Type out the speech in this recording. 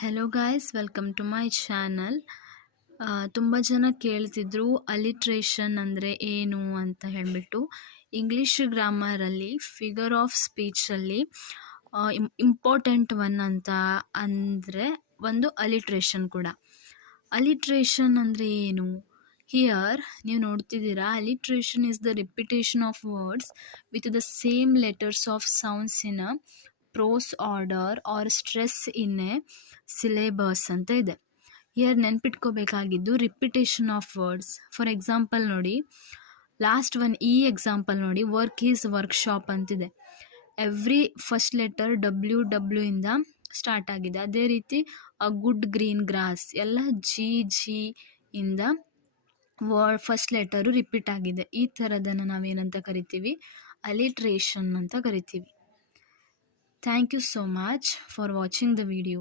Hello guys, welcome to my channel. ತುಂಬ ಜನ ಕೇಳ್ತಿದ್ರು ಅಲಿಟ್ರೇಷನ್ ಅಂದರೆ ಏನು ಅಂತ ಹೇಳಿಬಿಟ್ಟು. ಇಂಗ್ಲೀಷ್ ಗ್ರಾಮರಲ್ಲಿ ಫಿಗರ್ ಆಫ್ ಸ್ಪೀಚಲ್ಲಿ ಇಂಪಾರ್ಟೆಂಟ್ ಒನ್ ಅಂತ ಅಂದರೆ ಒಂದು ಅಲಿಟ್ರೇಷನ್ ಕೂಡ. ಅಲಿಟ್ರೇಷನ್ ಅಂದರೆ ಏನು? ಹಿಯರ್ ನೀವು ನೋಡ್ತಿದ್ದೀರಾ, alliteration is the repetition of words with the same letters of sounds in a prose order or stress in a syllabus ಅಂತ ಇದೆ. ಹಿಯರ್ ನೆನ್ಪಿಟ್ಕೋಬೇಕಾಗಿದ್ದು repetition of words. For example ನೋಡಿ, ಲಾಸ್ಟ್ ಒನ್ ಈ example ನೋಡಿ, work is workshop ಅಂತಿದೆ. Every first letter W ಇಂದ start ಆಗಿದೆ. ಅದೇ ರೀತಿ ಅ ಗುಡ್ ಗ್ರೀನ್ ಗ್ರಾಸ್ ಎಲ್ಲ ಜಿ ಇಂದ ಫಸ್ಟ್ ಲೆಟರು ರಿಪೀಟ್ ಆಗಿದೆ. ಈ ಥರದನ್ನು ನಾವೇನಂತ ಕರಿತೀವಿ? ಅಲಿಟ್ರೇಷನ್ ಅಂತ ಕರಿತೀವಿ. Thank you so much for watching the video.